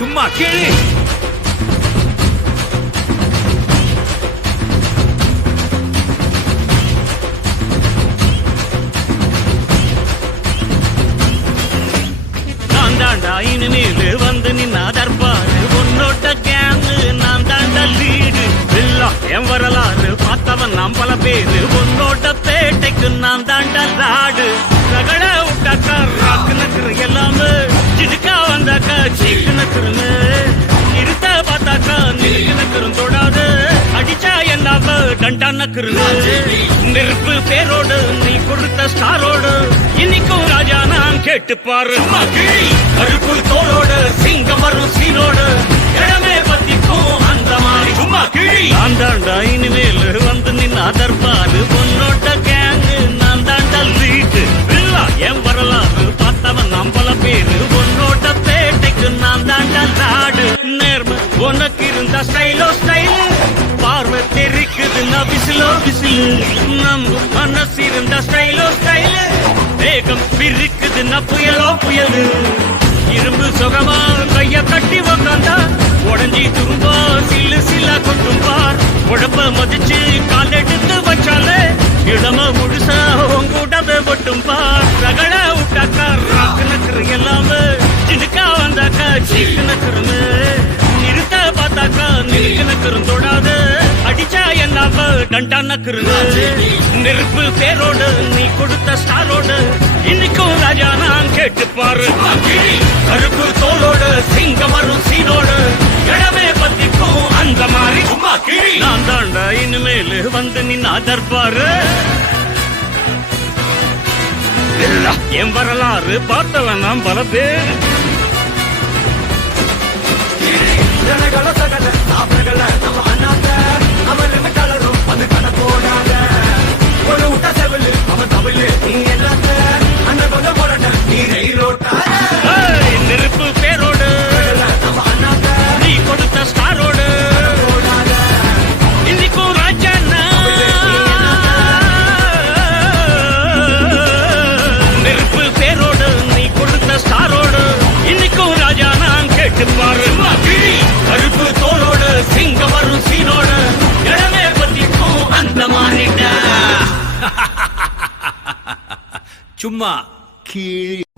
சும்மா கேளு. நான் தாண்டா இனிமேல் வந்து நின்னா தர்பாரு, உன்னோட கேங்கு நான் தாண்டா லீடு. என் வரலாறு பார்த்தவன் நாம் பல பேரு, உன்னோட பேட்டைக்கு நான் தாண்டா லாடு. ரகட விட்டாக்கா ராக்கு நக்குரு எல்லாமே, சிடுக்கா வந்தாக்கா சீக்கு நக்குருங்க. நிறுத்த பார்த்தாக்கா நிறுக்கு நக்குரும் தொடாது, அடிச்சா என்னாம டண்டா நக்குருங்க. நெருப்பு பேரோடு நீ கொடுத்த ஸ்டாரோடு இன்னைக்கும் ராஜா நான் கேட்டு பாரு. கருப்பு தோளோடு சிங்கம் வரும் சீனோடு இடமே பத்திக்கும் அந்த மாதிரி சும்மா கிழி. நான் தாண்டா இனிமேல் வந்து நின்னா தர்பாரு, உன்னோட கேங்கு நான் தாண்டா லீடு. என் வரலாறு பார்த்தவன் நாம் பல பேரு, உன்னோட பேட்டைக்கு நான் தாண்டா லாடு. நேர்மை உனக்கு இருந்த ஸ்டைலோ ஸ்டைலு, பார்வை தெரிக்குதுன்னா விசிலோ விசிலு. நம்ம மனசு இருந்த ஸ்டைலோ ஸ்டைலு, வேகம் பிரிக்குதுன்னா புயலோ புயலு. இரும்பு சுகமா கைய கட்டி உக்காந்தா உடஞ்சி துரும்பா சில்லு சில்லா கொட்டும் பார். உடம்ப மதிச்சு கால் எடுத்து வச்சாலே இடம முழுசா உங்கூடவே ஒட்டும் பார். ரகட விட்டாக்கா ராக்கு நக்குரு எல்லாமே, சிடுக்கா வந்தாக்கா சீக்கு நக்குருமே. நிறுத்த பார்த்தாக்கா நிறுக்கு நக்குரும் தொடாது, அடிச்சா என்னாம டண்டா நக்குருங்க. நெருப்பு பேரோடு நீ கொடுத்த ஸ்டாரோடு இன்னைக்கும் ராஜா நான் கேட்டு பாரு. கருப்பு தோளோடு சிங்கம் வரும் சீனோடு இடமே பத்திக்கும் அந்த மாதிரி சும்மா கிழி. நான் தாண்டா இனிமேல் வந்து நின்னா தர்பாரு, என் வரலாறு பார்த்தவன் நாம் பல பேர். நெருப்பு பேரோடு நீ கொடுத்த ஸ்டாரோடு இன்னைக்கும் ராஜா. நெருப்பு பேரோடு நீ கொடுத்த ஸ்டாரோடு இன்னைக்கும் ராஜா நான் கேட்டு பாரு. கருப்பு தோளோடு சிங்கம் வரும் சீனோடு இடமே பத்திக்கும் அந்த மாதிரி சும்மா கீழ்.